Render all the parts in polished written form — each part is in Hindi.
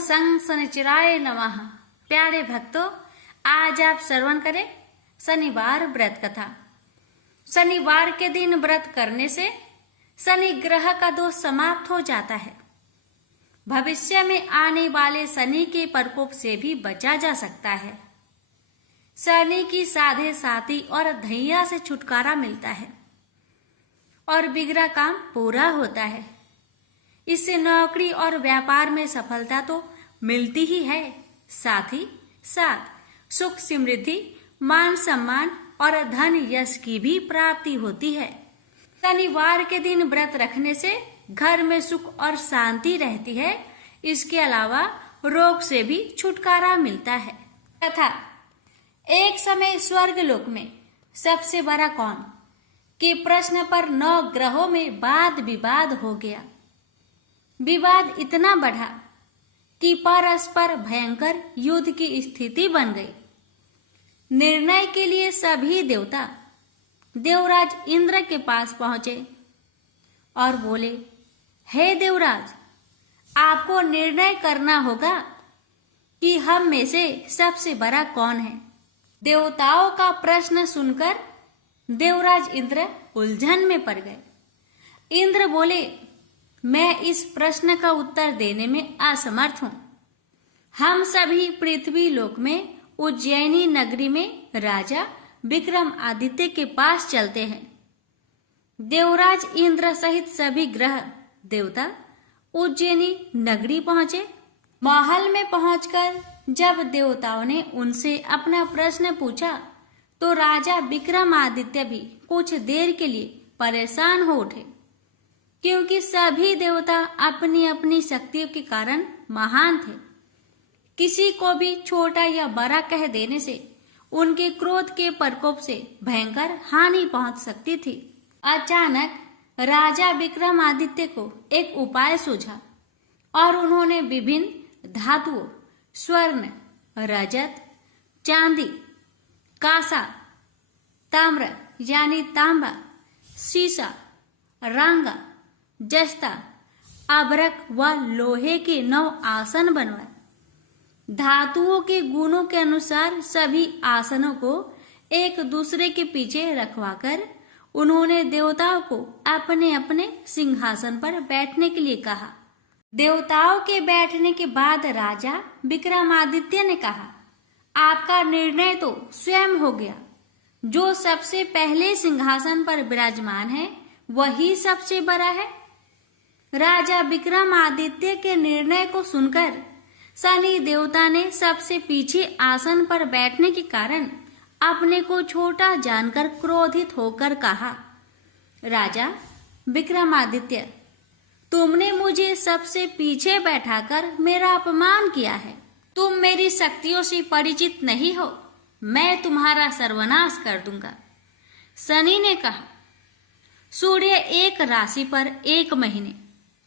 सं शनिचराय नमः। प्यारे भक्तों, आज आप श्रवण करें शनिवार व्रत कथा। शनिवार के दिन व्रत करने से शनि ग्रह का दोष समाप्त हो जाता है। भविष्य में आने वाले शनि के प्रकोप से भी बचा जा सकता है। शनि की साधे साथी और धैया से छुटकारा मिलता है और बिगड़ा काम पूरा होता है। इससे नौकरी और व्यापार में सफलता तो मिलती ही है, साथ ही साथ सुख समृद्धि, मान सम्मान और धन यश की भी प्राप्ति होती है। शनिवार के दिन व्रत रखने से घर में सुख और शांति रहती है। इसके अलावा रोग से भी छुटकारा मिलता है। तथा एक समय स्वर्ग लोक में सबसे बड़ा कौन के प्रश्न पर 9 ग्रहों में वाद विवाद हो गया। विवाद इतना बढ़ा कि परस्पर भयंकर युद्ध की स्थिति बन गई। निर्णय के लिए सभी देवता देवराज इंद्र के पास पहुंचे और बोले, हे देवराज, आपको निर्णय करना होगा कि हम में से सबसे बड़ा कौन है। देवताओं का प्रश्न सुनकर देवराज इंद्र उलझन में पड़ गए। इंद्र बोले, मैं इस प्रश्न का उत्तर देने में असमर्थ हूं। हम सभी पृथ्वी लोक में उज्जैनी नगरी में राजा विक्रमादित्य के पास चलते हैं। देवराज इंद्र सहित सभी ग्रह देवता उज्जैनी नगरी पहुंचे। महल में पहुंचकर जब देवताओं ने उनसे अपना प्रश्न पूछा तो राजा विक्रमादित्य भी कुछ देर के लिए परेशान हो उठे, क्योंकि सभी देवता अपनी अपनी शक्तियों के कारण महान थे। किसी को भी छोटा या बड़ा कह देने से उनके क्रोध के प्रकोप से भयंकर हानि पहुंच सकती थी। अचानक राजा विक्रमादित्य को एक उपाय सूझा और उन्होंने विभिन्न धातुओं, स्वर्ण, रजत, चांदी, कांसा, ताम्र यानी तांबा, सीसा, रांगा, जस्ता, अभ्रक व लोहे के 9 आसन बनवाए। धातुओं के गुणों के अनुसार सभी आसनों को एक दूसरे के पीछे रखवाकर उन्होंने देवताओं को अपने अपने सिंहासन पर बैठने के लिए कहा। देवताओं के बैठने के बाद राजा विक्रमादित्य ने कहा, आपका निर्णय तो स्वयं हो गया। जो सबसे पहले सिंहासन पर विराजमान है वही सबसे बड़ा है। राजा विक्रमादित्य के निर्णय को सुनकर शनि देवता ने सबसे पीछे आसन पर बैठने के कारण अपने को छोटा जानकर क्रोधित होकर कहा, राजा विक्रमादित्य, तुमने मुझे सबसे पीछे बैठाकर मेरा अपमान किया है। तुम मेरी शक्तियों से परिचित नहीं हो। मैं तुम्हारा सर्वनाश कर दूंगा। शनि ने कहा, सूर्य एक राशि पर 1 महीने,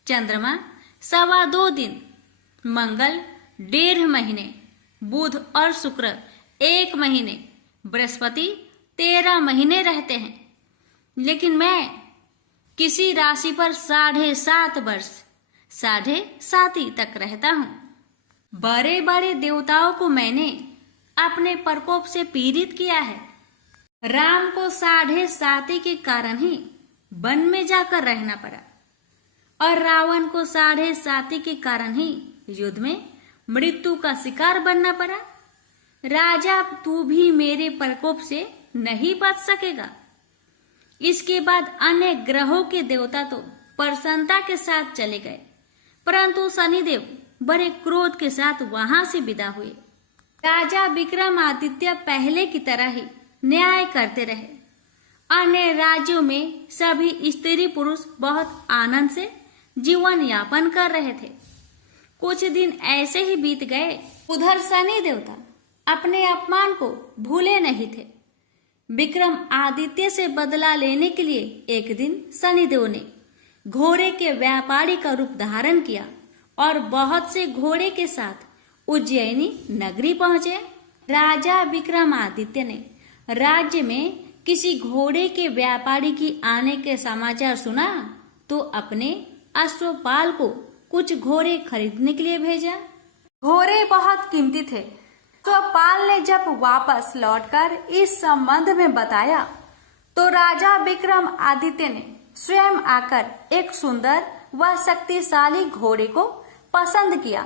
चंद्रमा 2.25 दिन, मंगल 1.5 महीने, बुध और शुक्र 1 महीने, बृहस्पति 13 महीने रहते हैं। लेकिन मैं किसी राशि पर 7.5 वर्ष 7.5 तक रहता हूं। बड़े बड़े देवताओं को मैंने अपने प्रकोप से पीड़ित किया है। राम को 7.5 के कारण ही वन में जाकर रहना पड़ा और रावण को 7.5 के कारण ही युद्ध में मृत्यु का शिकार बनना पड़ा। राजा, तू भी मेरे प्रकोप से नहीं बच सकेगा। इसके बाद अन्य ग्रहों के देवता तो प्रसन्नता के साथ चले गए, परंतु शनिदेव बड़े क्रोध के साथ वहां से विदा हुए। राजा विक्रमादित्य पहले की तरह ही न्याय करते रहे। अन्य राज्यों में सभी स्त्री पुरुष बहुत आनंद से जीवन यापन कर रहे थे। कुछ दिन ऐसे ही बीत गए। उधर शनि देवता अपने अपमान को भूले नहीं थे। विक्रम आदित्य से बदला लेने के लिए एक दिन शनिदेव ने घोड़े के व्यापारी का रूप धारण किया और बहुत से घोड़े के साथ उज्जैनी नगरी पहुंचे। राजा विक्रमादित्य ने राज्य में किसी घोड़े के व्यापारी की आने के समाचार सुना तो अपने अश्वपाल को कुछ घोड़े खरीदने के लिए भेजा। घोड़े बहुत कीमती थे। स्वपाल ने जब वापस लौटकर इस संबंध में बताया तो राजा विक्रमादित्य ने स्वयं आकर एक सुंदर व शक्तिशाली घोड़े को पसंद किया।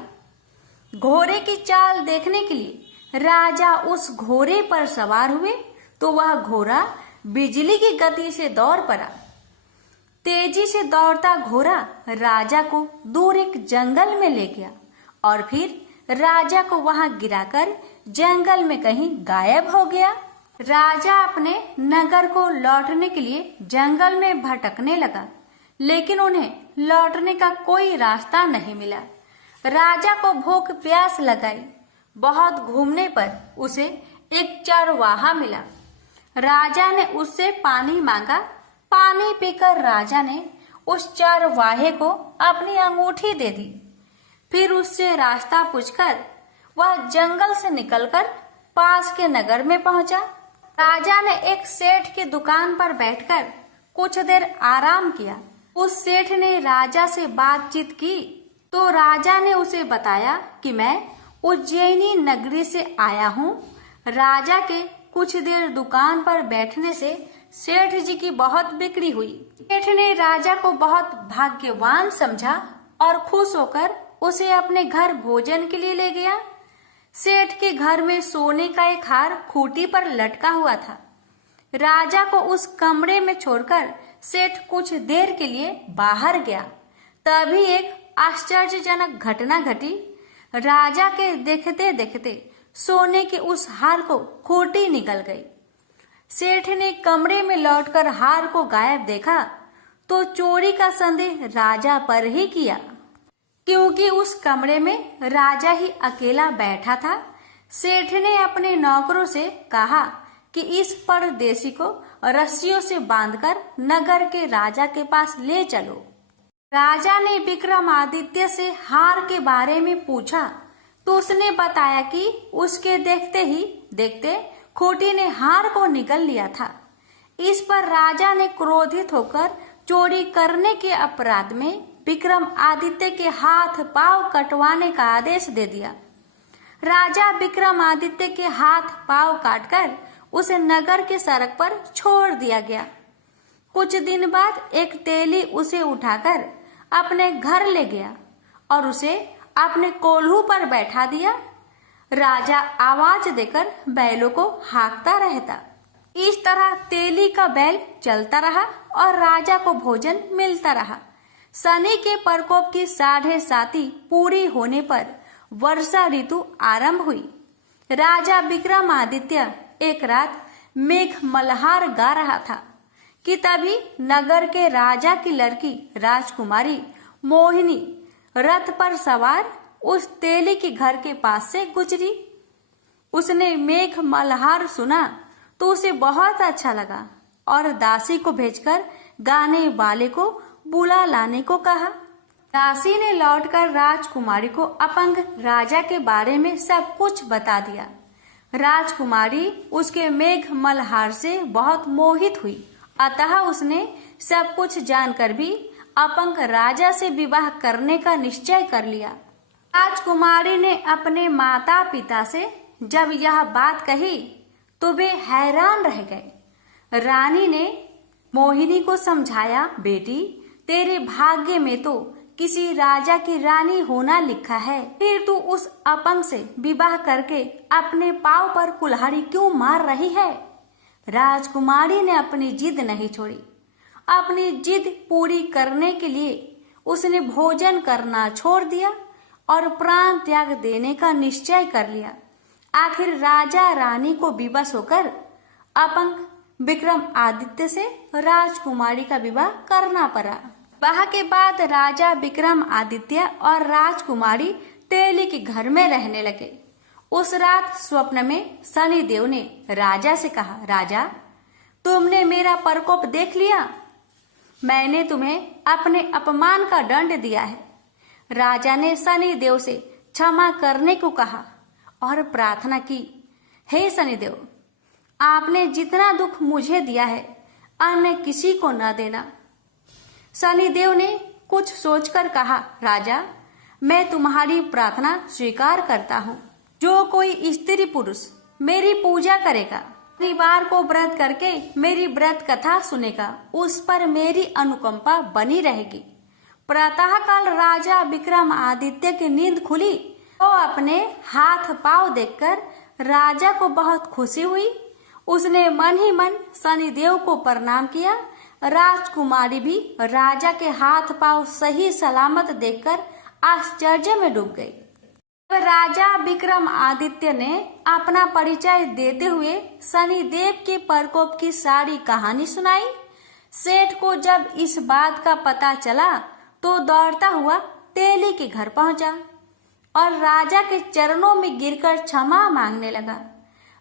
घोड़े की चाल देखने के लिए राजा उस घोड़े पर सवार हुए तो वह घोड़ा बिजली की गति से दौड़ पड़ा। तेजी से दौड़ता घोड़ा राजा को दूर एक जंगल में ले गया और फिर राजा को वहां गिराकर जंगल में कहीं गायब हो गया। राजा अपने नगर को लौटने के लिए जंगल में भटकने लगा, लेकिन उन्हें लौटने का कोई रास्ता नहीं मिला। राजा को भूख प्यास लगाई। बहुत घूमने पर उसे एक चरवाहा मिला। राजा ने उससे पानी मांगा। पानी पीकर राजा ने उस चरवाहे को अपनी अंगूठी दे दी। फिर उससे रास्ता पूछकर वह जंगल से निकलकर पास के नगर में पहुंचा। राजा ने एक सेठ की दुकान पर बैठकर कुछ देर आराम किया। उस सेठ ने राजा से बातचीत की तो राजा ने उसे बताया कि मैं उज्जैनी नगरी से आया हूँ। राजा के कुछ देर दुकान पर बैठने से सेठ जी की बहुत बिक्री हुई। सेठ ने राजा को बहुत भाग्यवान समझा और खुश होकर उसे अपने घर भोजन के लिए ले गया। सेठ के घर में सोने का एक हार खूंटी पर लटका हुआ था। राजा को उस कमरे में छोड़कर सेठ कुछ देर के लिए बाहर गया। तभी एक आश्चर्यजनक घटना घटी। राजा के देखते देखते सोने के उस हार को खूंटी निकल गई। सेठ ने कमरे में लौटकर हार को गायब देखा तो चोरी का संदेह राजा पर ही किया, क्योंकि उस कमरे में राजा ही अकेला बैठा था। सेठ ने अपने नौकरों से कहा कि इस परदेसी को रस्सियों से बांधकर नगर के राजा के पास ले चलो। राजा ने विक्रमादित्य से हार के बारे में पूछा तो उसने बताया कि उसके देखते ही देखते खूंटी ने हार को निगल लिया था। इस पर राजा ने क्रोधित होकर चोरी करने के अपराध में विक्रमादित्य के हाथ पांव कटवाने का आदेश दे दिया। राजा विक्रमादित्य के हाथ पांव काटकर उसे नगर के सड़क पर छोड़ दिया गया। कुछ दिन बाद एक तेली उसे उठाकर अपने घर ले गया और उसे अपने कोल्हू पर बैठा दिया। राजा आवाज देकर बैलों को हाँकता रहता। इस तरह तेली का बैल चलता रहा और राजा को भोजन मिलता रहा। शनि के प्रकोप की 7.5 पूरी होने पर वर्षा ऋतु आरंभ हुई। राजा विक्रमादित्य एक रात मेघ मल्हार गा रहा था कि तभी नगर के राजा की लड़की राजकुमारी मोहिनी रथ पर सवार उस तेली के घर के पास से गुजरी। उसने मेघ मल्हार सुना तो उसे बहुत अच्छा लगा और दासी को भेजकर गाने वाले को बुला लाने को कहा। दासी ने लौटकर राजकुमारी को अपंग राजा के बारे में सब कुछ बता दिया। राजकुमारी उसके मेघ मल्हार से बहुत मोहित हुई, अतः उसने सब कुछ जानकर भी अपंग राजा से विवाह करने का निश्चय कर लिया। राजकुमारी ने अपने माता पिता से जब यह बात कही तो वे हैरान रह गए। रानी ने मोहिनी को समझाया, बेटी तेरे भाग्य में तो किसी राजा की रानी होना लिखा है, फिर तू उस अपंग से विवाह करके अपने पांव पर कुल्हाड़ी क्यों मार रही है। राजकुमारी ने अपनी जिद नहीं छोड़ी। अपनी जिद पूरी करने के लिए उसने भोजन करना छोड़ दिया और प्राण त्याग देने का निश्चय कर लिया। आखिर राजा रानी को विवश होकर अपंग विक्रमादित्य से राजकुमारी का विवाह करना पड़ा। विवाह के बाद राजा विक्रमादित्य और राजकुमारी तेली के घर में रहने लगे। उस रात स्वप्न में शनिदेव ने राजा से कहा, राजा तुमने मेरा प्रकोप देख लिया। मैंने तुम्हें अपने अपमान का दंड दिया है। राजा ने शनिदेव से क्षमा करने को कहा और प्रार्थना की, हे शनिदेव, आपने जितना दुख मुझे दिया है अन्य किसी को न देना। शनिदेव ने कुछ सोचकर कहा, राजा मैं तुम्हारी प्रार्थना स्वीकार करता हूँ। जो कोई स्त्री पुरुष मेरी पूजा करेगा, शनिवार को व्रत करके मेरी व्रत कथा सुनेगा, उस पर मेरी अनुकंपा बनी रहेगी। प्रातः काल राजा विक्रमादित्य की नींद खुली तो अपने हाथ पांव देखकर राजा को बहुत खुशी हुई। उसने मन ही मन शनिदेव को प्रणाम किया। राजकुमारी भी राजा के हाथ पांव सही सलामत देखकर आश्चर्य में डूब गई। राजा विक्रमादित्य ने अपना परिचय देते हुए शनिदेव के प्रकोप की सारी कहानी सुनाई। सेठ को जब इस बात का पता चला तो दौड़ता हुआ तेली के घर पहुंचा और राजा के चरणों में गिरकर क्षमा मांगने लगा।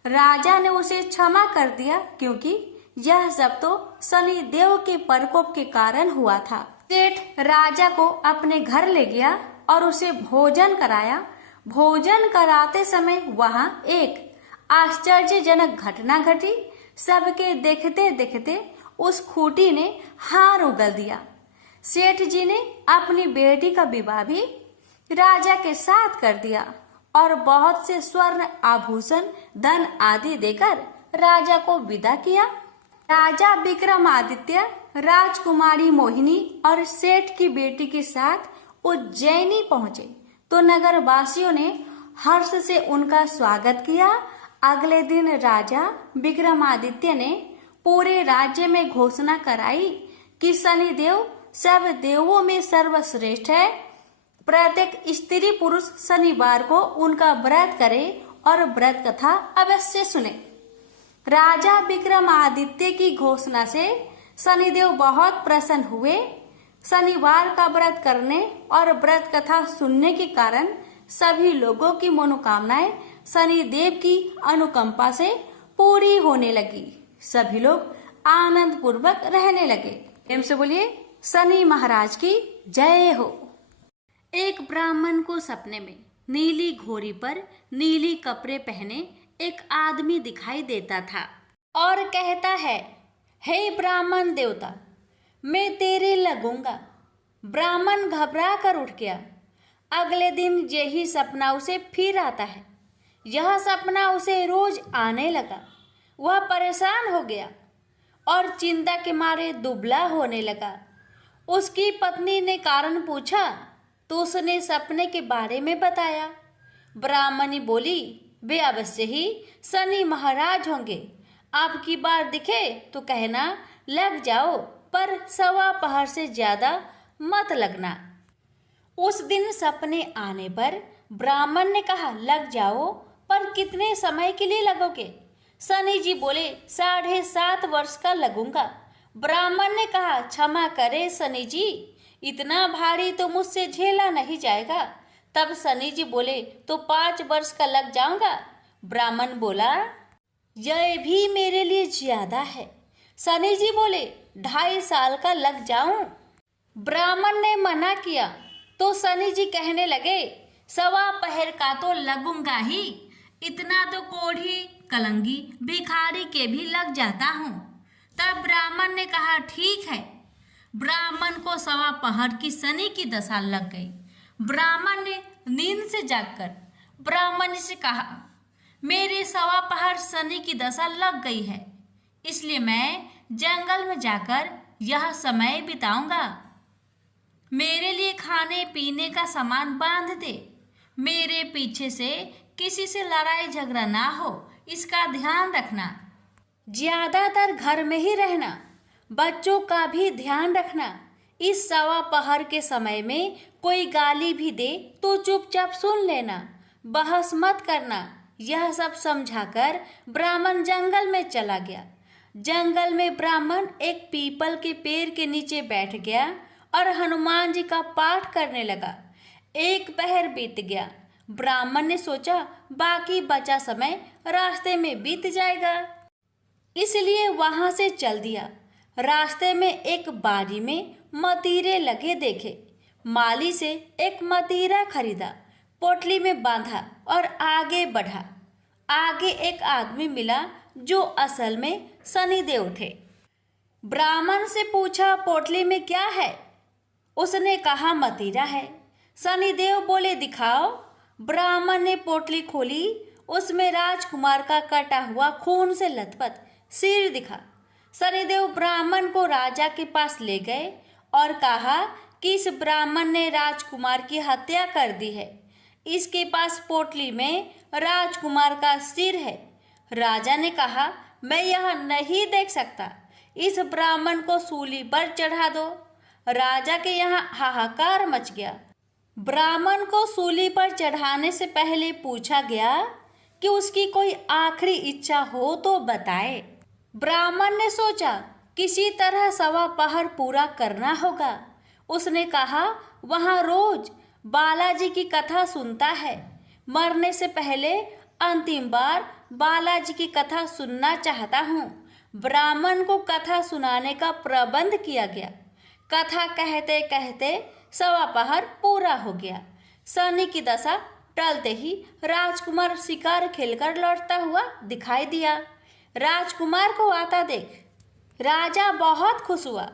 राजा ने उसे क्षमा कर दिया क्योंकि यह सब तो शनिदेव के प्रकोप के कारण हुआ था। सेठ राजा को अपने घर ले गया और उसे भोजन कराया। भोजन कराते समय वहां एक आश्चर्यजनक घटना घटी। सबके देखते देखते उस खूंटी ने हार उगल दिया। सेठ जी ने अपनी बेटी का विवाह भी राजा के साथ कर दिया और बहुत से स्वर्ण आभूषण धन आदि देकर राजा को विदा किया। राजा विक्रमादित्य राजकुमारी मोहिनी और सेठ की बेटी के साथ उज्जैनी पहुंचे तो नगर वासियों ने हर्ष से उनका स्वागत किया। अगले दिन राजा विक्रमादित्य ने पूरे राज्य में घोषणा कराई कि शनिदेव सब देवों में सर्वश्रेष्ठ है। प्रत्येक स्त्री पुरुष शनिवार को उनका व्रत करे और व्रत कथा अवश्य सुने। राजा विक्रमादित्य की घोषणा से शनिदेव बहुत प्रसन्न हुए। शनिवार का व्रत करने और व्रत कथा सुनने के कारण सभी लोगों की मनोकामनाएं शनिदेव की अनुकंपा से पूरी होने लगी। सभी लोग आनंद पूर्वक रहने लगे। प्रेम से बोलिए शनि महाराज की जय हो। एक ब्राह्मण को सपने में नीली घोड़ी पर नीली कपड़े पहने एक आदमी दिखाई देता था और कहता है, हे ब्राह्मण देवता, मैं तेरे लगूंगा। ब्राह्मण घबरा कर उठ गया। अगले दिन यही सपना उसे फिर आता है। यह सपना उसे रोज आने लगा। वह परेशान हो गया और चिंता के मारे दुबला होने लगा। उसकी पत्नी ने कारण पूछा तो उसने सपने के बारे में बताया। ब्राह्मणी बोली, वे अवश्य ही शनि महाराज होंगे। आपकी बार दिखे तो कहना लग जाओ, पर सवा पहर से ज्यादा मत लगना। उस दिन सपने आने पर ब्राह्मण ने कहा, लग जाओ, पर कितने समय के लिए लगोगे? शनि जी बोले, 7.5 वर्ष का लगूंगा। ब्राह्मण ने कहा, क्षमा करे शनि जी, इतना भारी तो मुझसे झेला नहीं जाएगा। तब शनि जी बोले, तो 5 वर्ष का लग जाऊंगा। ब्राह्मण बोला, यह भी मेरे लिए ज्यादा है। शनि जी बोले, 2.5 साल का लग जाऊं। ब्राह्मण ने मना किया तो शनि जी कहने लगे, सवा पहर का तो लगूंगा ही, इतना तो कोढ़ी कलंगी भिखारी के भी लग जाता हूँ। तब ब्राह्मण ने कहा, ठीक है। ब्राह्मण को सवा पहर की शनि की दशा लग गई। ब्राह्मण ने नींद से जागकर ब्राह्मण से कहा, मेरे सवा पहर शनि की दशा लग गई है, इसलिए मैं जंगल में जाकर यह समय बिताऊंगा। मेरे लिए खाने पीने का सामान बांध दे। मेरे पीछे से किसी से लड़ाई झगड़ा ना हो, इसका ध्यान रखना। ज्यादातर घर में ही रहना। बच्चों का भी ध्यान रखना। इस सवा पहर के समय में कोई गाली भी दे तो चुपचाप सुन लेना, बहस मत करना। यह सब समझाकर ब्राह्मण जंगल में चला गया। जंगल में ब्राह्मण एक पीपल के पेड़ के नीचे बैठ गया और हनुमान जी का पाठ करने लगा। 1 पहर बीत गया। ब्राह्मण ने सोचा बाकी बचा समय रास्ते में बीत जाएगा, इसलिए वहां से चल दिया। रास्ते में एक बाड़ी में मतीरे लगे देखे। माली से एक मतीरा खरीदा, पोटली में बांधा और आगे बढ़ा। आगे एक आदमी मिला जो असल में शनिदेव थे। ब्राह्मण से पूछा, पोटली में क्या है? उसने कहा, मतीरा है। शनिदेव बोले दिखाओ। ब्राह्मण ने पोटली खोली, उसमें राजकुमार का कटा हुआ खून से लथपथ सिर दिखा। शनिदेव ब्राह्मण को राजा के पास ले गए और कहा कि इस ब्राह्मण ने राजकुमार की हत्या कर दी है। इसके पास पोटली में राजकुमार का सिर है। राजा ने कहा, मैं यह नहीं देख सकता, इस ब्राह्मण को सूली पर चढ़ा दो। राजा के यहाँ हाहाकार मच गया। ब्राह्मण को सूली पर चढ़ाने से पहले पूछा गया कि उसकी कोई आखिरी इच्छा हो तो बताए। ब्राह्मण ने सोचा किसी तरह 1.25 पहर पूरा करना होगा। उसने कहा, वहाँ रोज बालाजी की कथा सुनता है, मरने से पहले अंतिम बार बालाजी की कथा सुनना चाहता हूँ। ब्राह्मण को कथा सुनाने का प्रबंध किया गया। कथा कहते कहते 1.25 पहर पूरा हो गया। शनि की दशा टलते ही राजकुमार शिकार खेलकर लौटता हुआ दिखाई दिया। राजकुमार को आता देख राजा बहुत खुश हुआ,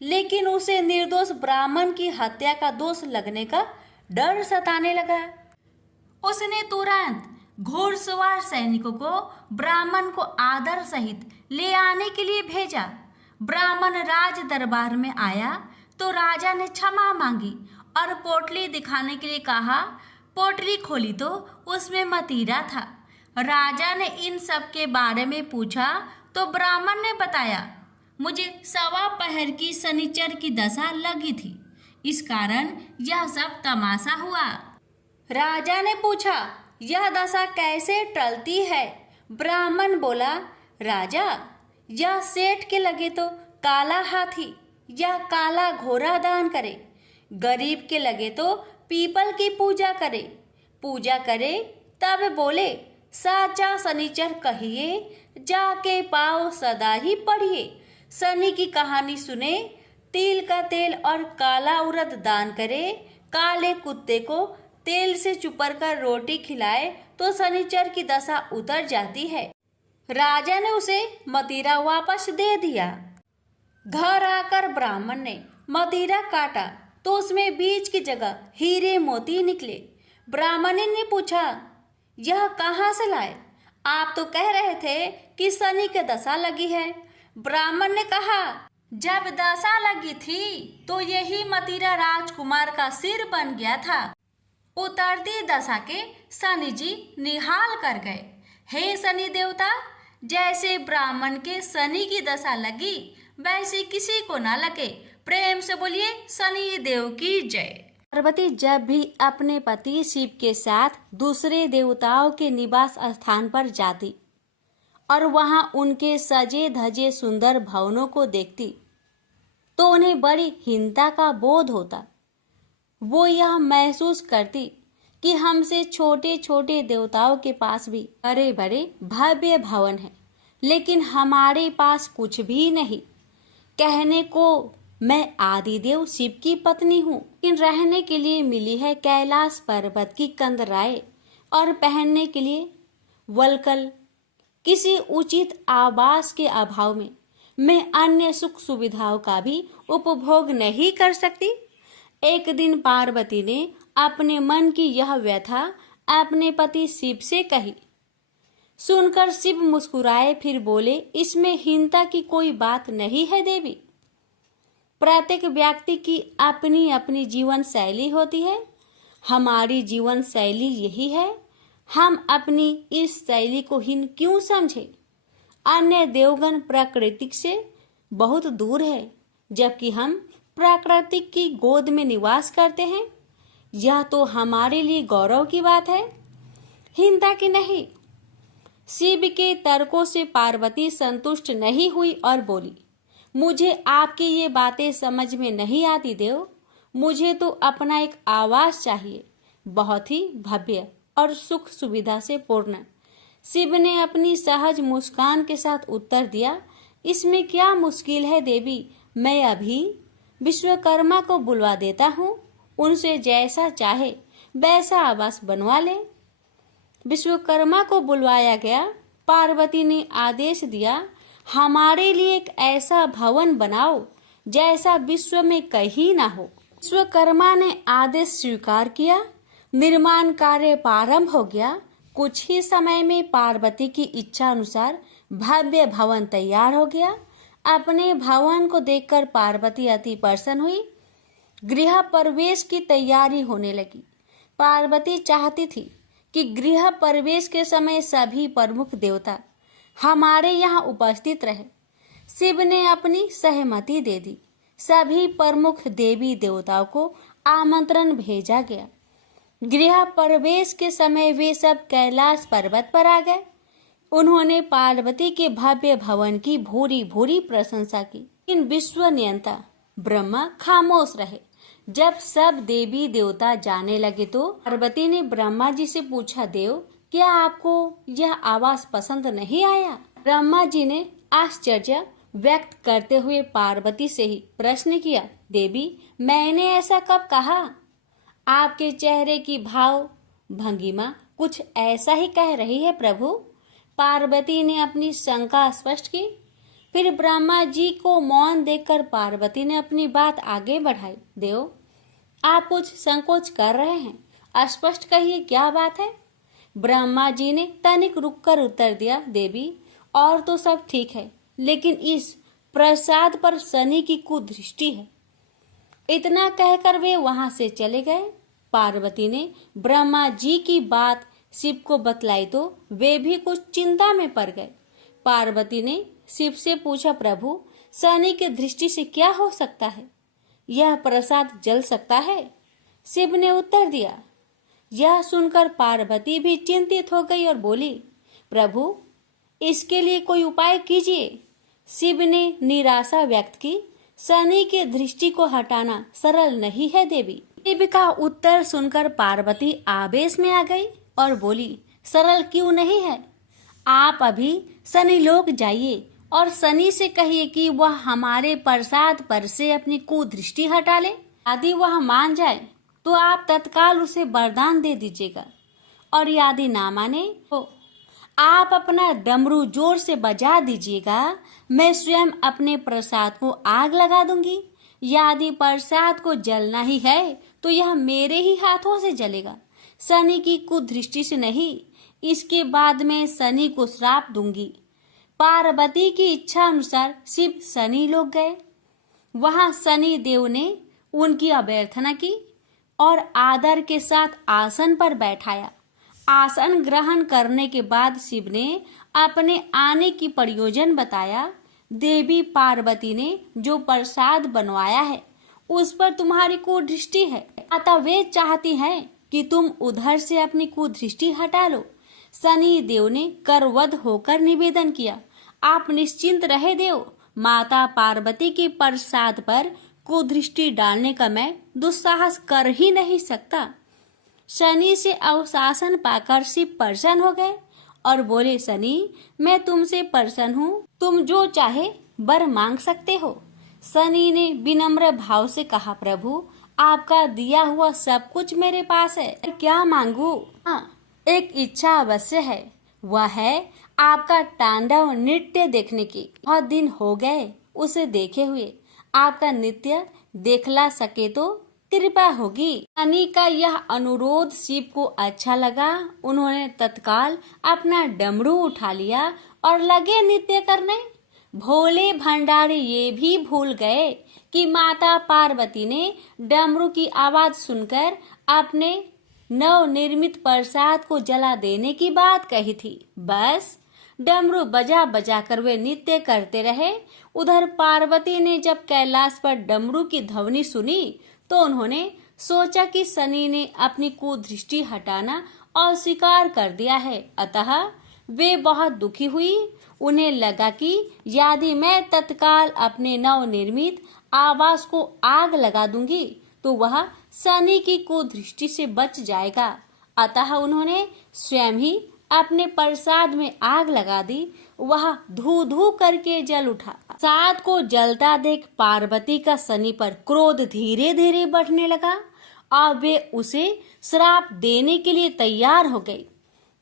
लेकिन उसे निर्दोष ब्राह्मण की हत्या का दोष लगने का डर सताने लगा। उसने तुरंत घोड़सवार सैनिकों को ब्राह्मण को आदर सहित ले आने के लिए भेजा। ब्राह्मण राज दरबार में आया तो राजा ने क्षमा मांगी और पोटली दिखाने के लिए कहा। पोटली खोली तो उसमें मतीरा था। राजा ने इन सब के बारे में पूछा तो ब्राह्मण ने बताया, मुझे 1.25 पहर की शनिचर की दशा लगी थी, इस कारण यह सब तमाशा हुआ। राजा ने पूछा, यह दशा कैसे टलती है? ब्राह्मण बोला, राजा, यह सेठ के लगे तो काला हाथी या काला घोड़ा दान करे, गरीब के लगे तो पीपल की पूजा करे तब बोले, साचा शनिचर कहिए, जाके पाओ सदा ही पढ़िए। शनि की कहानी सुने, तिल का तेल और काला उड़द दान करे, काले कुत्ते को तेल से चुपर कर रोटी खिलाए तो शनिचर की दशा उतर जाती है। राजा ने उसे मतीरा वापस दे दिया। घर आकर ब्राह्मण ने मतीरा काटा तो उसमें बीज की जगह हीरे मोती निकले। ब्राह्मण ने पूछा, यह कहाँ से लाए? आप तो कह रहे थे कि शनि की दशा लगी है। ब्राह्मण ने कहा, जब दशा लगी थी तो यही मतीरा राजकुमार का सिर बन गया था। उतरती दशा के शनि जी निहाल कर गए। हे शनि देवता, जैसे ब्राह्मण के शनि की दशा लगी वैसे किसी को ना लगे। प्रेम से बोलिए शनि देव की जय। पार्वती जब भी अपने पति शिव के साथ दूसरे देवताओं के निवास स्थान पर जाती और वहां उनके सजे धजे सुंदर भवनों को देखती तो उन्हें बड़ी हीनता का बोध होता। वो यह महसूस करती कि हमसे छोटे छोटे देवताओं के पास भी बड़े बड़े भव्य भवन हैं, लेकिन हमारे पास कुछ भी नहीं। कहने को मैं आदिदेव शिव की पत्नी हूँ, लेकिन रहने के लिए मिली है कैलाश पर्वत की कंदराएं और पहनने के लिए वल्कल। किसी उचित आवास के अभाव में मैं अन्य सुख सुविधाओं का भी उपभोग नहीं कर सकती। एक दिन पार्वती ने अपने मन की यह व्यथा अपने पति शिव से कही। सुनकर शिव मुस्कुराए, फिर बोले, इसमें हीनता की कोई बात नहीं है देवी। प्रत्येक व्यक्ति की अपनी अपनी जीवन शैली होती है। हमारी जीवन शैली यही है। हम अपनी इस शैली को हीन क्यों समझे? अन्य देवगण प्राकृतिक से बहुत दूर है, जबकि हम प्राकृतिक की गोद में निवास करते हैं। यह तो हमारे लिए गौरव की बात है, हीनता की नहीं। शिव के तर्कों से पार्वती संतुष्ट नहीं हुई और बोली, मुझे आपकी ये बातें समझ में नहीं आती देव। मुझे तो अपना एक आवास चाहिए, बहुत ही भव्य और सुख सुविधा से पूर्ण। शिव ने अपनी सहज मुस्कान के साथ उत्तर दिया, इसमें क्या मुश्किल है देवी, मैं अभी विश्वकर्मा को बुलवा देता हूँ, उनसे जैसा चाहे वैसा आवास बनवा ले। विश्वकर्मा को बुलवाया गया। पार्वती ने आदेश दिया, हमारे लिए एक ऐसा भवन बनाओ जैसा विश्व में कहीं ना हो। विश्वकर्मा ने आदेश स्वीकार किया। निर्माण कार्य प्रारंभ हो गया। कुछ ही समय में पार्वती की इच्छा अनुसार भव्य भवन तैयार हो गया। अपने भवन को देखकर पार्वती अति प्रसन्न हुई। गृह प्रवेश की तैयारी होने लगी। पार्वती चाहती थी कि गृह प्रवेश के समय सभी प्रमुख देवता हमारे यहाँ उपस्थित रहे। शिव ने अपनी सहमति दे दी। सभी प्रमुख देवी देवताओं को आमंत्रण भेजा गया। गृह प्रवेश के समय वे सब कैलाश पर्वत पर आ गए। उन्होंने पार्वती के भव्य भवन की भूरी भूरी प्रशंसा की। इन विश्व नियंता ब्रह्मा खामोश रहे। जब सब देवी देवता जाने लगे तो पार्वती ने ब्रह्मा जी से पूछा, देव, क्या आपको यह आवास पसंद नहीं आया? ब्रह्मा जी ने आश्चर्य व्यक्त करते हुए पार्वती से ही प्रश्न किया, देवी, मैंने ऐसा कब कहा? आपके चेहरे की भाव भंगिमा कुछ ऐसा ही कह रही है प्रभु। पार्वती ने अपनी शंका स्पष्ट की। फिर ब्रह्मा जी को मौन देखकर पार्वती ने अपनी बात आगे बढ़ाई। देव, आप कुछ संकोच कर रहे हैं, स्पष्ट कहिए क्या बात है? ब्रह्मा जी ने तनिक रुककर उत्तर दिया, देवी, और तो सब ठीक है, लेकिन इस प्रसाद पर शनि की कुदृष्टि है। इतना कहकर वे वहां से चले गए। पार्वती ने ब्रह्मा जी की बात शिव को बतलाई तो वे भी कुछ चिंता में पड़ गए। पार्वती ने शिव से पूछा, प्रभु, शनि की दृष्टि से क्या हो सकता है? यह प्रसाद जल सकता है? शिव ने उत्तर दिया। यह सुनकर पार्वती भी चिंतित हो गई और बोली, प्रभु, इसके लिए कोई उपाय कीजिए। शिव ने निराशा व्यक्त की। शनि की दृष्टि को हटाना सरल नहीं है देवी। शिव का उत्तर सुनकर पार्वती आवेश में आ गई और बोली, सरल क्यों नहीं है? आप अभी शनि लोक जाइए और शनि से कहिए कि वह हमारे प्रसाद पर से अपनी कुदृष्टि हटा ले। यदि वह मान जाए तो आप तत्काल उसे वरदान दे दीजिएगा, और यदि ना माने तो आप अपना डमरू जोर से बजा दीजिएगा। मैं स्वयं अपने प्रसाद को आग लगा दूंगी। यदि प्रसाद को जलना ही है तो यह मेरे ही हाथों से जलेगा, शनि की कुदृष्टि से नहीं। इसके बाद मैं शनि को श्राप दूंगी। पार्वती की इच्छा अनुसार शिव शनि लोक गए। वहां शनि देव ने उनकी अभ्यर्थना की और आदर के साथ आसन पर बैठाया। आसन ग्रहण करने के बाद शिव ने अपने आने की प्रयोजन बताया। देवी पार्वती ने जो प्रसाद बनवाया है उस पर तुम्हारी कुदृष्टि है, अतः वे चाहती हैं कि तुम उधर से अपनी कुदृष्टि हटा लो। शनि देव ने करवध होकर निवेदन किया, आप निश्चिंत रहे देव, माता पार्वती के प्रसाद पर कुदृष्टि डालने का मैं दुस्साहस कर ही नहीं सकता। शनि से अवशासन पाकर शिव प्रसन्न हो गए और बोले, शनि, मैं तुमसे प्रसन्न हूँ, तुम जो चाहे वर मांग सकते हो। शनि ने विनम्र भाव से कहा, प्रभु, आपका दिया हुआ सब कुछ मेरे पास है, क्या मांगू? हाँ, एक इच्छा अवश्य है, वह है आपका तांडव नृत्य देखने की। बहुत दिन हो गए उसे देखे हुए, आपका नृत्य देखला सके तो कृपा होगी। शनि का यह अनुरोध शिव को अच्छा लगा। उन्होंने तत्काल अपना डमरू उठा लिया और लगे नृत्य करने। भोले भंडारी ये भी भूल गए कि माता पार्वती ने डमरू की आवाज सुनकर अपने नव निर्मित प्रसाद को जला देने की बात कही थी। बस डमरू बजा बजा कर वे नृत्य करते रहे। उधर पार्वती ने जब कैलाश पर डमरू की ध्वनि सुनी तो उन्होंने सोचा कि शनि ने अपनी कुदृष्टि हटाना अस्वीकार कर दिया है, अतः वे बहुत दुखी हुई। उन्हें लगा कि यदि मैं तत्काल अपने नव निर्मित आवास को आग लगा दूंगी तो वह शनि की कुदृष्टि से बच जाएगा, अतः उन्होंने स्वयं ही अपने प्रसाद में आग लगा दी। वह धू धू करके जल उठा। प्रसाद को जलता देख पार्वती का शनि पर क्रोध धीरे धीरे बढ़ने लगा। अब वे उसे श्राप देने के लिए तैयार हो गए।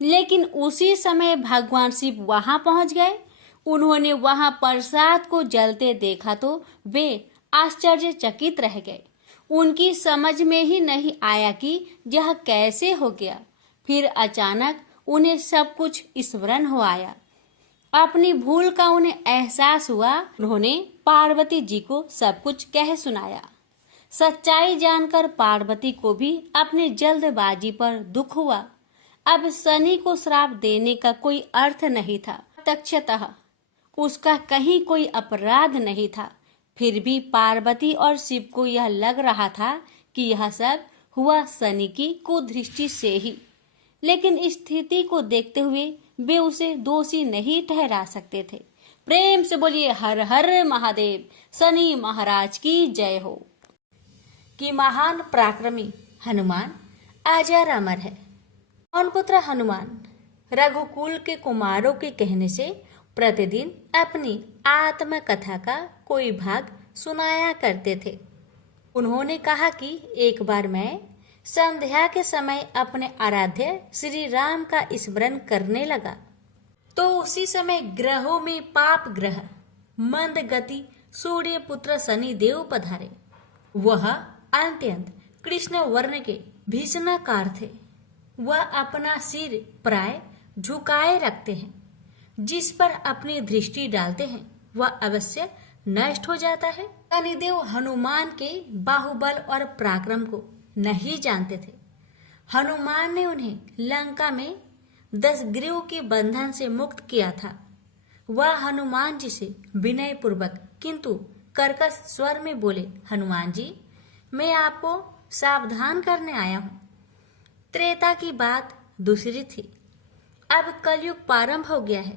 लेकिन उसी समय भगवान शिव वहां पहुंच गए। उन्होंने वहां प्रसाद को जलते देखा तो वे आश्चर्यचकित रह गए। उनकी समझ में ही नहीं आया कि यह कैसे हो गया। फिर अचानक उन्हें सब कुछ स्मरण हो आया। अपनी भूल का उन्हें एहसास हुआ। उन्होंने पार्वती जी को सब कुछ कह सुनाया। सच्चाई जानकर पार्वती को भी अपनी जल्दबाजी पर दुख हुआ। अब शनि को श्राप देने का कोई अर्थ नहीं था। प्रत्यक्षतः उसका कहीं कोई अपराध नहीं था। फिर भी पार्वती और शिव को यह लग रहा था कि यह सब हुआ शनि की कुदृष्टि से ही। लेकिन स्थिति को देखते हुए वे उसे दोषी नहीं ठहरा सकते थे। प्रेम से बोलिए हर हर महादेव, शनि महाराज की जय हो। कि महान पराक्रमी हनुमान अजर अमर है। पवन पुत्र हनुमान रघुकुल के कुमारों के कहने से प्रतिदिन अपनी आत्मकथा का कोई भाग सुनाया करते थे। उन्होंने कहा कि एक बार मैं संध्या के समय अपने आराध्य श्री राम का स्मरण करने लगा तो उसी समय ग्रहों में पाप ग्रह मंद गति सूर्य पुत्र शनि देव पधारे। वह अत्यंत कृष्ण वर्ण के भीषणाकार थे। वह अपना सिर प्राय झुकाए रखते हैं। जिस पर अपनी दृष्टि डालते हैं वह अवश्य नष्ट हो जाता है। शनिदेव हनुमान के बाहुबल और पराक्रम को नहीं जानते थे। हनुमान ने उन्हें लंका में 10 ग्रीव के बंधन से मुक्त किया था। वह हनुमान जी से विनय पूर्वक किंतु कर्कश स्वर में बोले, हनुमान जी, मैं आपको सावधान करने आया हूँ। त्रेता की बात दूसरी थी। अब कलयुग प्रारंभ हो गया है।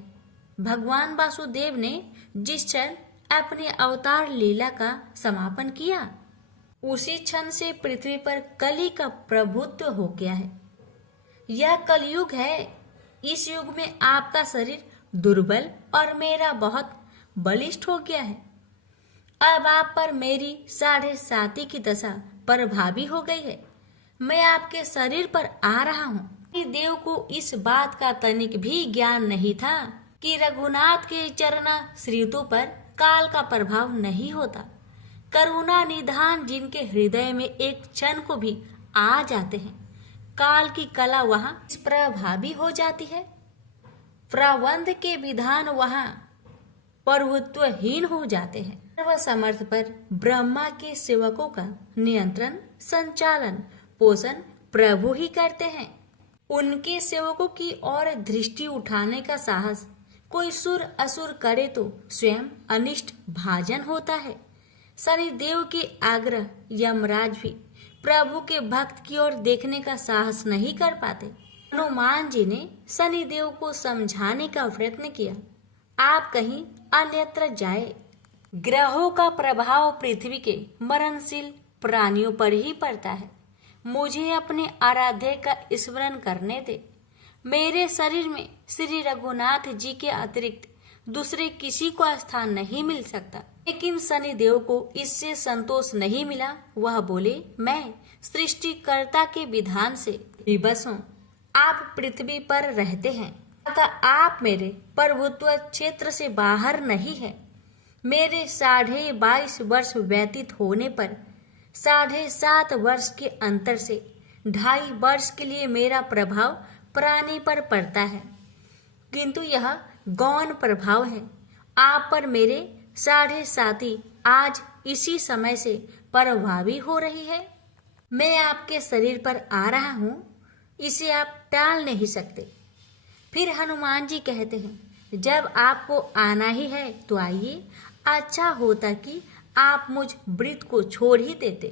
भगवान वासुदेव ने जिस क्षण अपनी अवतार लीला का समापन किया उसी क्षण से पृथ्वी पर कली का प्रभुत्व हो गया है। यह कलयुग है। इस युग में आपका शरीर दुर्बल और मेरा बहुत बलिष्ठ हो गया है। अब आप पर मेरी 7.5 की दशा प्रभावी हो गई है। मैं आपके शरीर पर आ रहा हूँ। देव को इस बात का तनिक भी ज्ञान नहीं था कि रघुनाथ के चरणा श्रीतों पर काल का प्रभाव नहीं होता। करुणा निधान जिनके हृदय में एक क्षण को भी आ जाते हैं, काल की कला वहाँ प्रभावी हो जाती है। प्रबंध के विधान वहाँ प्रभुत्वहीन हो जाते हैं। सर्व समर्थ पर ब्रह्मा के सेवकों का नियंत्रण, संचालन, पोषण प्रभु ही करते हैं। उनके सेवकों की ओर दृष्टि उठाने का साहस कोई सुर असुर करे तो स्वयं अनिष्ट भाजन होता है। शनिदेव के आग्रह यमराज भी प्रभु के भक्त की ओर देखने का साहस नहीं कर पाते। हनुमान जी ने शनिदेव को समझाने का प्रयत्न किया, आप कहीं अन्यत्र जाए। ग्रहों का प्रभाव पृथ्वी के मरणशील प्राणियों पर ही पड़ता है। मुझे अपने आराध्य का स्मरण करने दे। मेरे शरीर में श्री रघुनाथ जी के अतिरिक्त दूसरे किसी को स्थान नहीं मिल सकता। लेकिन शनिदेव को इससे संतोष नहीं मिला। वह बोले, मैं सृष्टिकर्ता के विधान से विवश हूँ। आप पृथ्वी पर रहते हैं अतः आप मेरे प्रभुत्व क्षेत्र से बाहर नहीं है। मेरे 22.5 वर्ष व्यतीत होने पर 7.5 वर्ष के अंतर से 2.5 वर्ष के लिए मेरा प्रभाव प्राणी पर पड़ता है, किंतु यह गौण प्रभाव है। आप पर मेरे 7.5 आज इसी समय से प्रभावी हो रही है। मैं आपके शरीर पर आ रहा हूँ, इसे आप टाल नहीं सकते। फिर हनुमान जी कहते हैं, जब आपको आना ही है तो आइए। अच्छा होता कि आप मुझ वृत्त को छोड़ ही देते।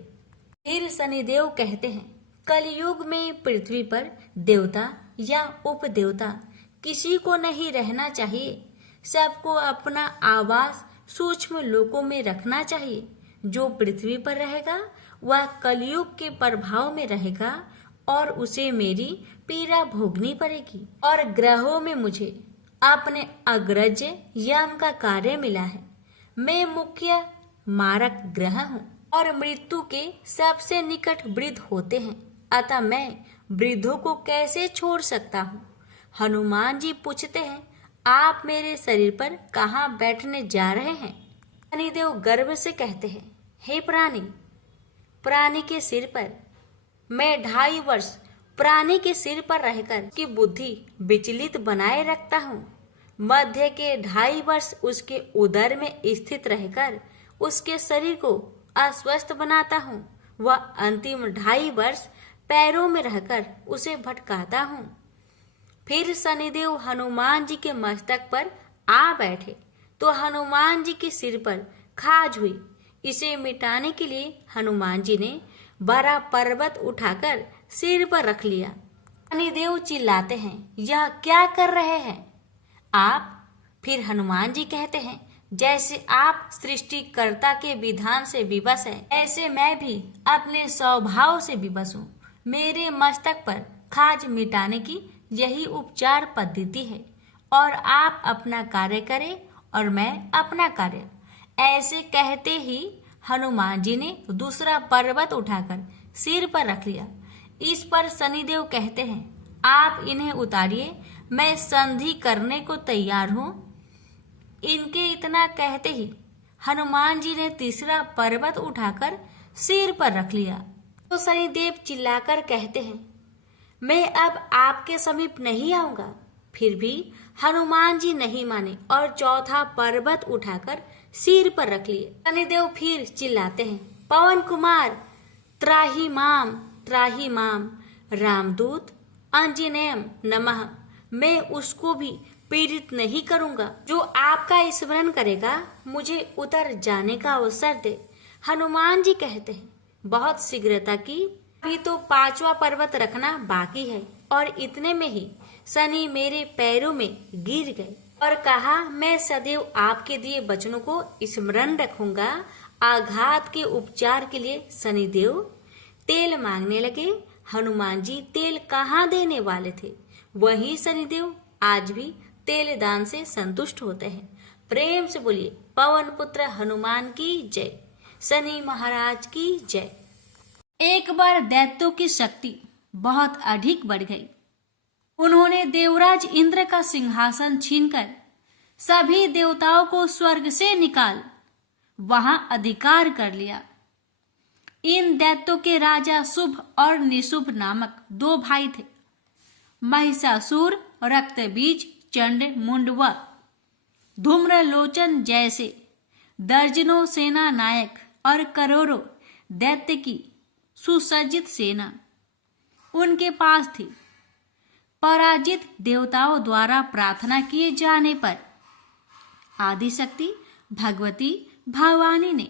फिर शनिदेव कहते हैं, कलयुग में पृथ्वी पर देवता या उपदेवता किसी को नहीं रहना चाहिए। सबको अपना आवास सूक्ष्म लोकों में रखना चाहिए। जो पृथ्वी पर रहेगा वह कलयुग के प्रभाव में रहेगा और उसे मेरी पीड़ा भोगनी पड़ेगी। और ग्रहों में मुझे अपने अग्रज यम का कार्य मिला है। मैं मुख्य मारक ग्रह हूँ और मृत्यु के सबसे निकट वृद्ध होते हैं, अतः मैं वृद्धों को कैसे छोड़ सकता हूँ। हनुमान जी पूछते हैं, आप मेरे शरीर पर कहाँ बैठने जा रहे हैं। शनिदेव गर्व से कहते हैं, हे प्राणी, प्राणी के सिर पर, मैं 2.5 वर्ष प्राणी के सिर पर रहकर की बुद्धि विचलित बनाए रखता हूँ। मध्य के 2.5 वर्ष उसके उदर में स्थित रहकर उसके शरीर को अस्वस्थ बनाता हूँ। वह अंतिम 2.5 वर्ष पैरों में रहकर उसे भटकाता हूँ। फिर शनिदेव हनुमान जी के मस्तक पर आ बैठे तो हनुमान जी के सिर पर खाज हुई। इसे मिटाने के लिए हनुमान जी ने बड़ा पर्वत उठाकर सिर पर रख लिया। शनिदेव चिल्लाते हैं, यह क्या कर रहे हैं आप? फिर हनुमान जी कहते हैं, जैसे आप सृष्टिकर्ता के विधान से विवश हैं, ऐसे मैं भी अपने स्वभाव से विवश हूँ। मेरे मस्तक पर खाज मिटाने की यही उपचार पद्धति है और आप अपना कार्य करें और मैं अपना कार्य। ऐसे कहते ही हनुमान जी ने दूसरा पर्वत उठाकर सिर पर रख लिया। इस पर शनिदेव कहते हैं, आप इन्हें उतारिए, मैं संधि करने को तैयार हूँ। इनके इतना कहते ही हनुमान जी ने तीसरा पर्वत उठाकर सिर पर रख लिया। तो शनिदेव चिल्लाकर कहते हैं, मैं अब आपके समीप नहीं आऊंगा। फिर भी हनुमान जी नहीं माने और चौथा पर्वत उठाकर सिर पर रख लिए। शनिदेव फिर चिल्लाते हैं, पवन कुमार त्राही माम रामदूत आंजनेयम नमः। मैं उसको भी पीड़ित नहीं करूंगा जो आपका स्मरण करेगा। मुझे उतर जाने का अवसर दे। हनुमान जी कहते हैं, बहुत शीघ्रता की, अभी तो 5वां पर्वत रखना बाकी है। और इतने में ही शनि मेरे पैरों में गिर गए और कहा, मैं सदैव आपके दिए वचनों को स्मरण रखूंगा। आघात के उपचार के लिए शनिदेव तेल मांगने लगे। हनुमान जी तेल कहाँ देने वाले थे, वही शनिदेव आज भी तेल दान से संतुष्ट होते हैं। प्रेम से बोलिए, पवन पुत्र हनुमान की जय, शनि महाराज की जय। एक बार दैत्यों की शक्ति बहुत अधिक बढ़ गई। उन्होंने देवराज इंद्र का सिंहासन छीनकर सभी देवताओं को स्वर्ग से निकाल वहां अधिकार कर लिया। इन दैत्यों के राजा शुभ और निशुभ नामक 2 भाई थे। महिषासुर, रक्तबीज, चंड, मुंड व धूम्रलोचन जैसे दर्जनों सेना नायक और करोड़ों दैत्य की सुसज्जित सेना उनके पास थी। पराजित देवताओं द्वारा प्रार्थना किए जाने पर आदिशक्ति भगवती भवानी ने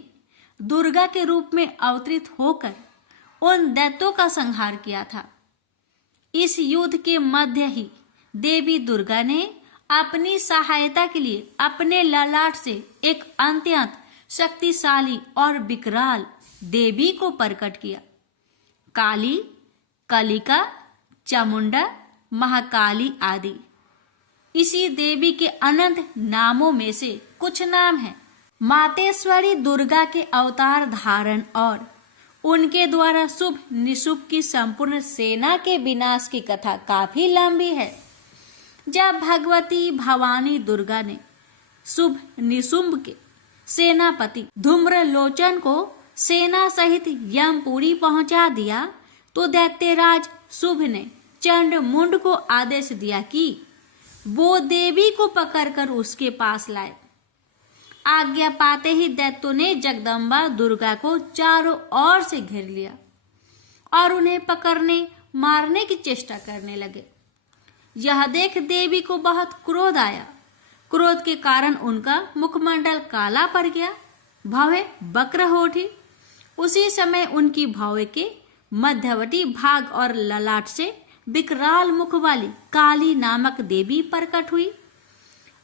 दुर्गा के रूप में अवतरित होकर उन दैत्यों का संहार किया था। इस युद्ध के मध्य ही देवी दुर्गा ने अपनी सहायता के लिए अपने ललाट से एक अत्यंत शक्तिशाली और विकराल देवी को प्रकट किया। काली, कलिका, चामुंडा, महाकाली आदि इसी देवी के अनंत नामों में से कुछ नाम हैं। मातेश्वरी दुर्गा के अवतार धारण और उनके द्वारा शुभ निशुभ की संपूर्ण सेना के विनाश की कथा काफी लंबी है। जब भगवती भवानी दुर्गा ने शुभ निशुंभ के सेनापति धूम्रलोचन को सेना सहित यमपुरी पहुंचा दिया तो दैत्यराज शुभ ने चंड मुंड को आदेश दिया कि वो देवी को पकड़कर उसके पास लाए। आज्ञा पाते ही दैत्यों ने जगदम्बा दुर्गा को चारों ओर से घेर लिया और उन्हें पकड़ने मारने की चेष्टा करने लगे। यह देख देवी को बहुत क्रोध आया। क्रोध के कारण उनका मुखमंडल काला पड़ गया, भवें वक्र हो उठी। उसी समय उनकी भौवें के मध्यवर्ती भाग और ललाट से विकराल मुख वाली काली नामक देवी प्रकट हुई।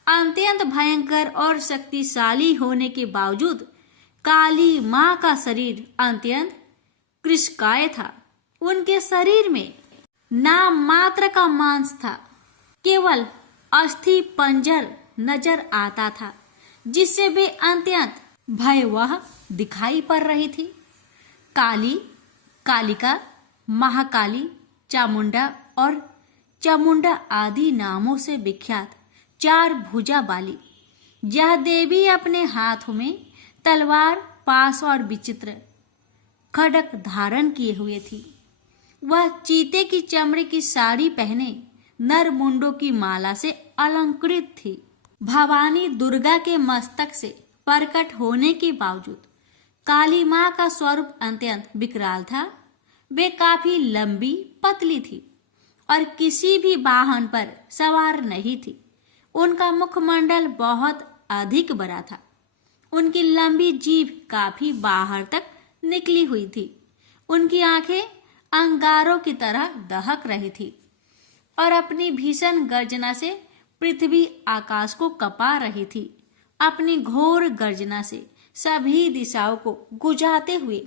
अत्यंत भयंकर और शक्तिशाली होने के बावजूद काली मां का शरीर अत्यंत कृशकाय था। उनके शरीर में नाम मात्र का मांस था, केवल अस्थि पंजर नजर आता था, जिससे वे अत्यंत भयावह दिखाई पड़ रही थी। काली, कालिका, महाकाली, चामुंडा और चामुंडा आदि नामों से विख्यात 4 भुजा वाली यह देवी अपने हाथों में तलवार, पास और विचित्र खड्ग धारण किए हुए थी। वह चीते की चमड़े की साड़ी पहने नर मुंडों की माला से अलंकृत थी। भवानी दुर्गा के मस्तक से प्रकट होने के बावजूद काली मां का स्वरूप अत्यंत विकराल था। वे काफी लंबी पतली थी और किसी भी वाहन पर सवार नहीं थी। उनका मुखमंडल बहुत अधिक बड़ा था। उनकी लंबी जीभ काफी बाहर तक निकली हुई थी। उनकी आंखें अंगारों की तरह दहक रही थी और अपनी भीषण गर्जना से पृथ्वी आकाश को कपा रही थी। अपनी घोर गर्जना से सभी दिशाओं को गुजाते हुए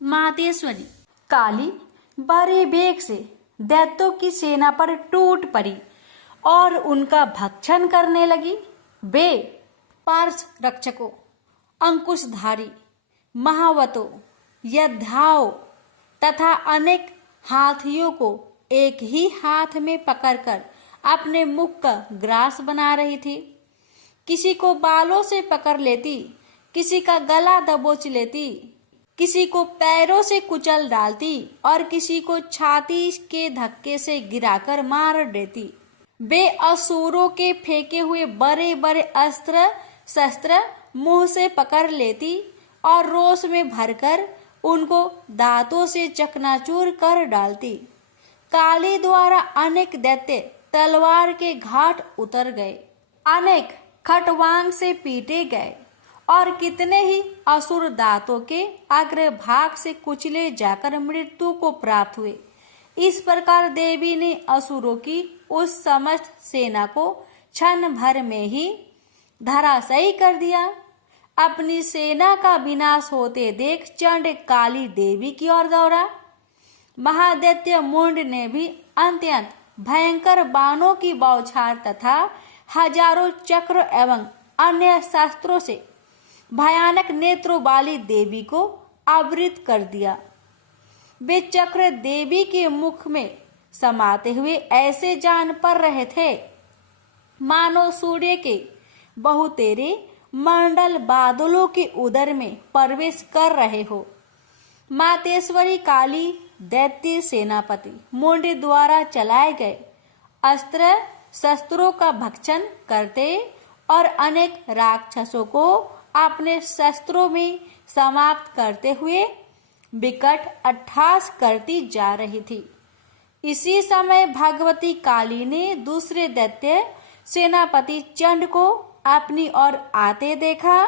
मातेश्वरी काली बड़े वेग से दैत्यों की सेना पर टूट पड़ी और उनका भक्षण करने लगी। वे पार्श रक्षकों, अंकुशधारी, महावतों, योद्धाओं तथा अनेक हाथियों को एक ही हाथ में पकड़कर अपने मुख का ग्रास बना रही थी। किसी को बालों से पकड़ लेती, किसी का गला दबोच लेती, किसी को पैरों से कुचल डालती और किसी को छाती के धक्के से गिराकर मार देती। वे असुरों के फेंके हुए बड़े बड़े अस्त्र शस्त्र मुंह से पकड़ लेती और रोष में भरकर उनको दांतों से चकनाचूर कर डालती। काली द्वारा अनेक दैत्य तलवार के घाट उतर गए, अनेक खटवांग से पीटे गए और कितने ही असुर दांतों के अग्रभाग से कुचले जाकर मृत्यु को प्राप्त हुए। इस प्रकार देवी ने असुरों की उस समस्त सेना को क्षण भर में ही धराशायी कर दिया। अपनी सेना का विनाश होते देख चंड काली देवी की ओर दौड़ा। महादैत्य मुंड ने भी अत्यंत भयंकर बाणों की बौछार तथा हजारों चक्र एवं अन्य शस्त्रों से भयानक नेत्रों वाली देवी को आवृत कर दिया। वे चक्र देवी के मुख में समाते हुए ऐसे जान पड़ रहे थे मानो सूर्य के बहुतेरे मंडल बादलों के उदर में प्रवेश कर रहे हो। मातेश्वरी काली दैत्य सेनापति मुंड द्वारा चलाए गए अस्त्र शस्त्रों का भक्षण करते और अनेक राक्षसों को अपने शस्त्रों में समाप्त करते हुए विकट अट्टहास करती जा रही थी। इसी समय भगवती काली ने दूसरे दैत्य सेनापति चंड को अपनी ओर आते देखा।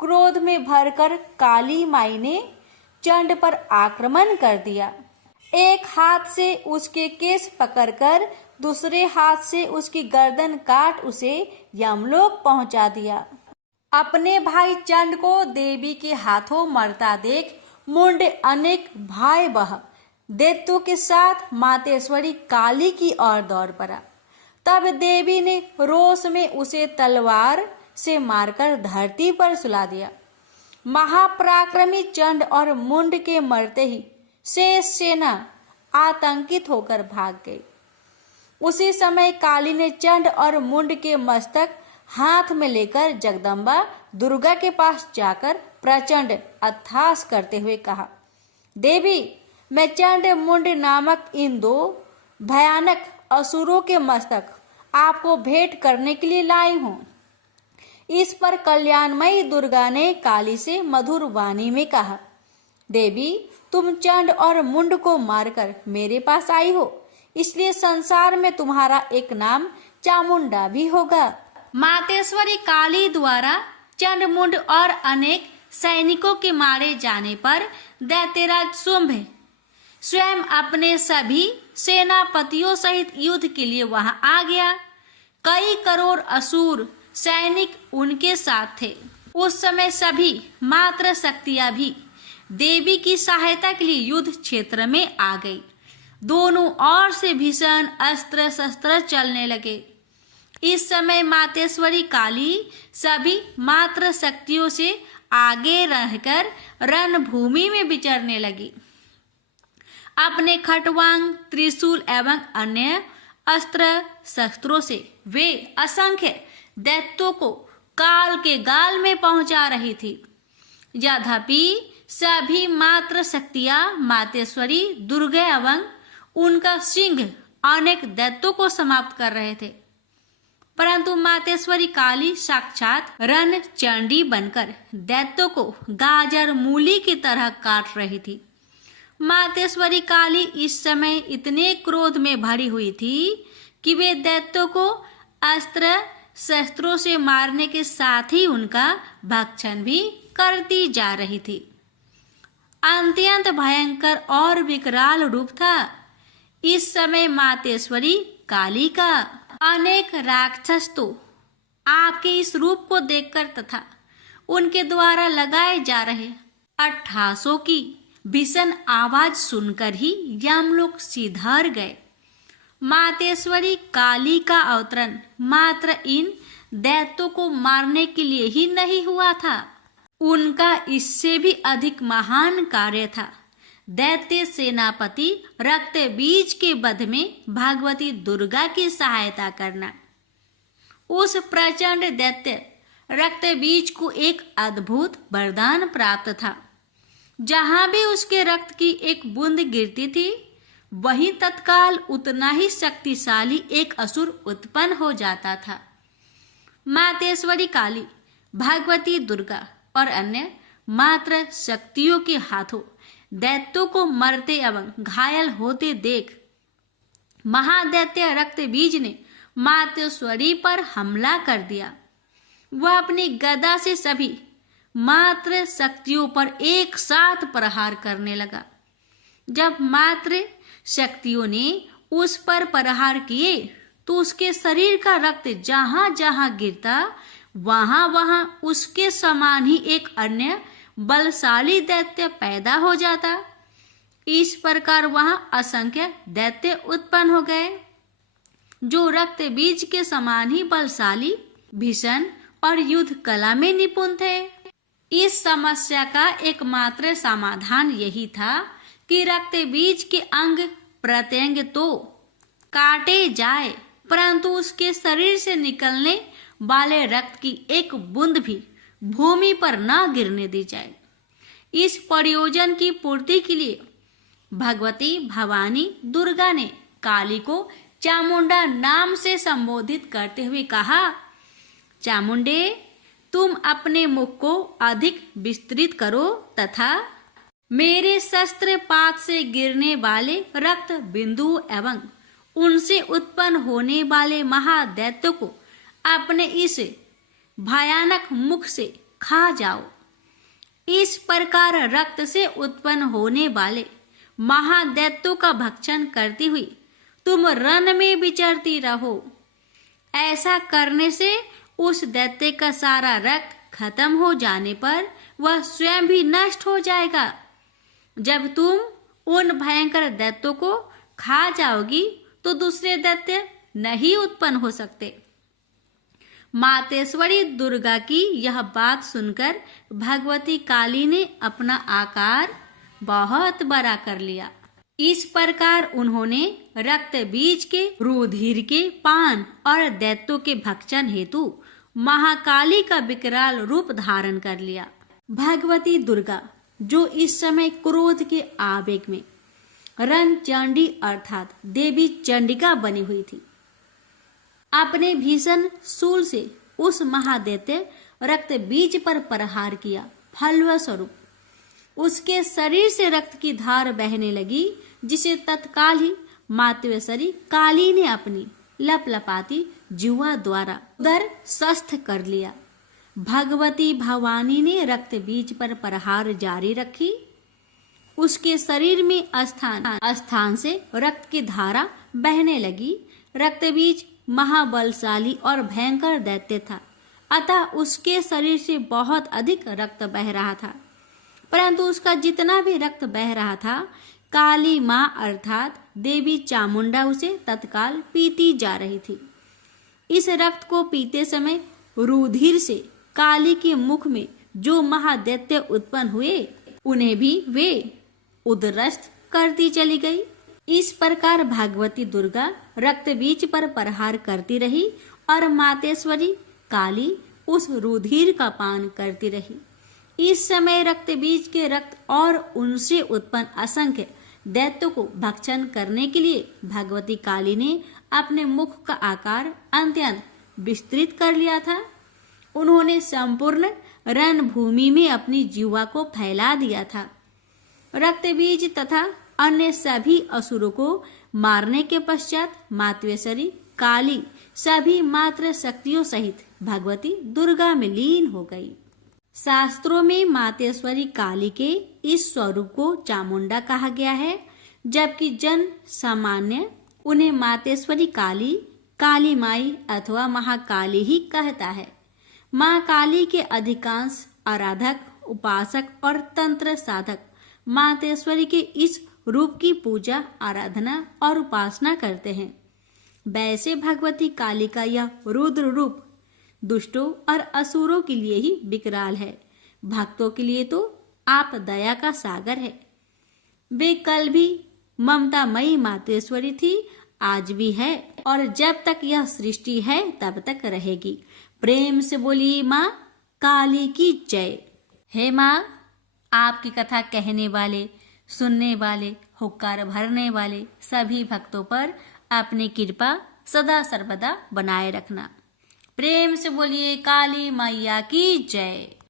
क्रोध में भरकर काली माई ने चंड पर आक्रमण कर दिया। एक हाथ से उसके केस पकड़कर दूसरे हाथ से उसकी गर्दन काट उसे यमलोक पहुंचा दिया। अपने भाई चंड को देवी के हाथों मरता देख मुंड अनेक भयावह दैत्यों के साथ मातेश्वरी काली की ओर दौड़ पड़ा। तब देवी ने रोष में उसे तलवार से मारकर धरती पर सुला दिया। महापराक्रमी चंड और मुंड के मरते ही शेष सेना आतंकित होकर भाग गई। उसी समय काली ने चंड और मुंड के मस्तक हाथ में लेकर जगदम्बा दुर्गा के पास जाकर प्रचंड अट्टहास करते हुए कहा, देवी, मैं चंड मुंड नामक इन दो भयानक असुरों के मस्तक आपको भेंट करने के लिए लाई हूँ। इस पर कल्याणमयी दुर्गा ने काली से मधुर वाणी में कहा, देवी, तुम चंड और मुंड को मारकर मेरे पास आई हो, इसलिए संसार में तुम्हारा एक नाम चामुंडा भी होगा। मातेश्वरी काली द्वारा चंड मुंड और अनेक सैनिकों के मारे जाने पर दैत्यराज शुंभ स्वयं अपने सभी सेनापतियों सहित युद्ध के लिए वहां आ गया। कई करोड़ असुर सैनिक उनके साथ थे। उस समय सभी मात्र शक्तियां भी देवी की सहायता के लिए युद्ध क्षेत्र में आ गई। दोनों ओर से भीषण अस्त्र शस्त्र चलने लगे। इस समय मातेश्वरी काली सभी मात्र शक्तियों से आगे रहकर रणभूमि में विचरने लगी। अपने खटवांग, त्रिशूल एवं अन्य अस्त्र शस्त्रों से वे असंख्य दैत्यों को काल के गाल में पहुंचा रही थी। यद्यपि सभी मात्र शक्तियां मातेश्वरी दुर्गा एवं उनका सिंह अनेक दैत्यों को समाप्त कर रहे थे, परंतु मातेश्वरी काली साक्षात रण चंडी बनकर दैत्यों को गाजर मूली की तरह काट रही थी। मातेश्वरी काली इस समय इतने क्रोध में भरी हुई थी कि वे दैत्यों को अस्त्र शस्त्रों से मारने के साथ ही उनका भक्षण भी करती जा रही थी। अत्यंत भयंकर और विकराल रूप था इस समय मातेश्वरी काली का। अनेक राक्षस तो आपके इस रूप को देखकर तथा उनके द्वारा लगाए जा रहे अट्ठासों की भीषण आवाज सुनकर ही यमलोक सिधार गए। मातेश्वरी काली का अवतरण मात्र इन दैत्यों को मारने के लिए ही नहीं हुआ था, उनका इससे भी अधिक महान कार्य था। दैत्य सेनापति रक्तबीज के वध में भगवती दुर्गा की सहायता करना। उस प्रचंड दैत्य रक्तबीज को एक अद्भुत वरदान प्राप्त था। जहां भी उसके रक्त की एक बूंद गिरती थी, वहीं तत्काल उतना ही शक्तिशाली एक असुर उत्पन्न हो जाता था। मातेश्वरी काली, भगवती दुर्गा और अन्य मात्र शक्तियों के हाथों दैत्यों को मरते एवं घायल होते देख महादैत्य रक्तबीज ने मातेश्वरी पर हमला कर दिया। वह अपनी गदा से सभी मात्र शक्तियों पर एक साथ प्रहार करने लगा। जब मात्र शक्तियों ने उस पर प्रहार किए तो उसके शरीर का रक्त जहां जहां गिरता वहां वहां उसके समान ही एक अन्य बलशाली दैत्य पैदा हो जाता। इस प्रकार वहां असंख्य दैत्य उत्पन्न हो गए जो रक्त बीज के समान ही बलशाली, भीषण और युद्ध कला में निपुण थे। इस समस्या का एकमात्र समाधान यही था कि रक्त बीज के अंग प्रत्यंग तो काटे जाए, परंतु उसके शरीर से निकलने वाले रक्त की एक बूंद भी भूमि पर न गिरने दी जाए। इस प्रयोजन की पूर्ति के लिए भगवती भवानी दुर्गा ने काली को चामुंडा नाम से संबोधित करते हुए कहा, चामुंडे, तुम अपने मुख को अधिक विस्तृत करो तथा मेरे शस्त्र पात से गिरने वाले रक्त बिंदु एवं उनसे उत्पन्न होने वाले महादैत्य को अपने इस भयानक मुख से खा जाओ। इस प्रकार रक्त से उत्पन्न होने वाले महादैत्यों का भक्षण करती हुई तुम रण में विचरती रहो। ऐसा करने से उस दैत्य का सारा रक्त खत्म हो जाने पर वह स्वयं भी नष्ट हो जाएगा। जब तुम उन भयंकर दैत्यों को खा जाओगी तो दूसरे दैत्य नहीं उत्पन्न हो सकते। मातेश्वरी दुर्गा की यह बात सुनकर भगवती काली ने अपना आकार बहुत बड़ा कर लिया। इस प्रकार उन्होंने रक्त बीज के रुधिर के पान और दैत्यों के भक्षण हेतु महाकाली का विकराल रूप धारण कर लिया। भगवती दुर्गा, जो इस समय क्रोध के आवेग में रणचंडी अर्थात देवी चंडिका बनी हुई थी, अपने भीषण शूल से उस महादैत्य रक्त बीज पर प्रहार किया। फलस्वरूप उसके शरीर से रक्त की धार बहने लगी, जिसे तत्काल ही मातेश्वरी काली ने अपनी लपलपाती जुआ द्वारा उदर स्वस्थ कर लिया। भगवती भवानी ने रक्त बीज पर प्रहार जारी रखी। उसके शरीर में स्थान से रक्त की धारा बहने लगी। रक्त बीज महाबलशाली और भयंकर दैत्य था, अतः उसके शरीर से बहुत अधिक रक्त बह रहा था, परंतु उसका जितना भी रक्त बह रहा था, काली माँ अर्थात देवी चामुंडा उसे तत्काल पीती जा रही थी। इस रक्त को पीते समय रुधिर से काली के मुख में जो महादैत्य उत्पन्न हुए, उन्हें भी वे उद्रस्त करती चली गई। इस प्रकार भगवती दुर्गा रक्त बीज पर प्रहार करती रही और मातेश्वरी काली उस रुधिर का पान करती रही। इस समय रक्त बीज के रक्त और उनसे उत्पन्न असंख्य दैत्यों को भक्षण करने के लिए भगवती काली ने अपने मुख का आकार अत्यंत विस्तृत कर लिया था। उन्होंने संपूर्ण रणभूमि में अपनी जीवा को फैला दिया था। रक्त बीज तथा अन्य सभी असुरों को मारने के पश्चात मातवेश्वरी काली सभी मात्र शक्तियों सहित भगवती दुर्गा में लीन हो गई। शास्त्रों में मातेश्वरी काली के इस स्वरूप को चामुंडा कहा गया है, जबकि जन सामान्य उन्हें मातेश्वरी काली, काली माई अथवा महाकाली ही कहता है। माँ काली के अधिकांश आराधक, उपासक और तंत्र साधक मातेश्वरी के इस रूप की पूजा, आराधना और उपासना करते हैं। वैसे भगवती काली का यह रुद्र रूप दुष्टों और असुरों के लिए ही विकराल है, भक्तों के लिए तो आप दया का सागर है। वे कल भी ममतामयी मातेश्वरी थी, आज भी है और जब तक यह सृष्टि है तब तक रहेगी। प्रेम से बोलिए माँ काली की जय। हे माँ, आपकी कथा कहने वाले, सुनने वाले, हुक्कार भरने वाले सभी भक्तों पर अपनी कृपा सदा सर्वदा बनाए रखना। प्रेम से बोलिए काली मैया की जय।